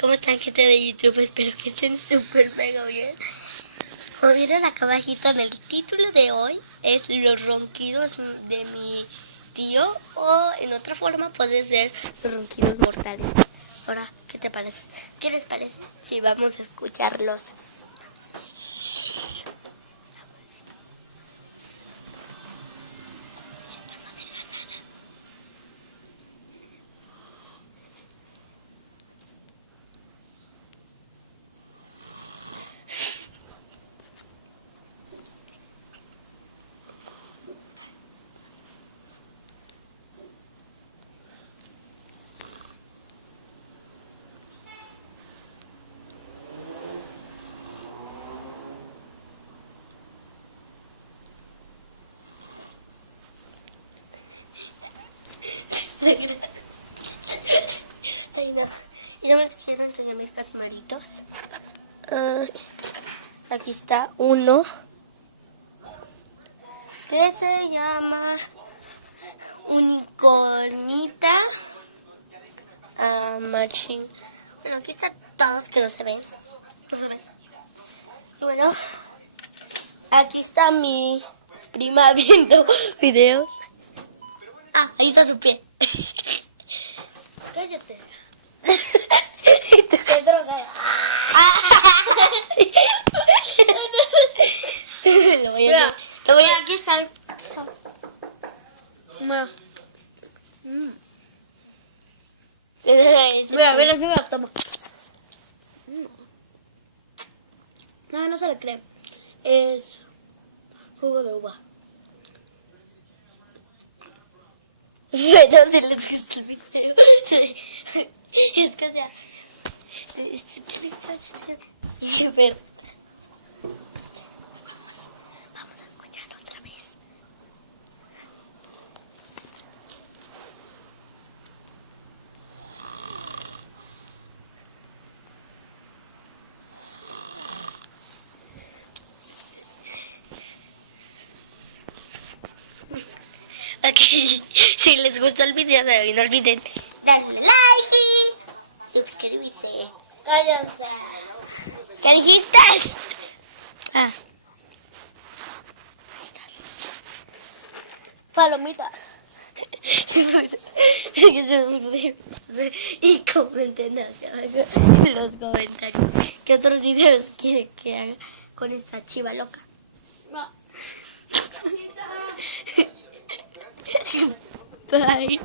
¿Cómo están, gente de YouTube? Espero que estén súper mega bien. Como vieron acá abajito en el título de hoy, es los ronquidos de mi tío, o en otra forma puede ser los ronquidos mortales. Ahora, ¿qué te parece? ¿Qué les parece? Sí, vamos a escucharlos. Ay, no. Y yo les quiero enseñar mis casimaritos. Aquí está uno que se llama unicornita machín. Bueno, aquí están todos que no se ven. No se ven. Y bueno, aquí está mi prima viendo videos. Ah, ahí está su pie. Cállate. Te droga. Lo voy a hacer. Lo voy a... Aquí está. Mira, mira, sí me la tomo. No, no se le cree. Es jugo de uva. Pero si les gusta el video. Es que, o sea, super. Vamos a escuchar otra vez. Ok, si les gustó el video de hoy, no olviden darle like y suscribirse. Cállense. ¿Qué dijiste? Ah. Ahí estás. Palomitas. Y comenten hacia abajo en los comentarios qué otros videos quieren que haga con esta chiva loca. No. Bye.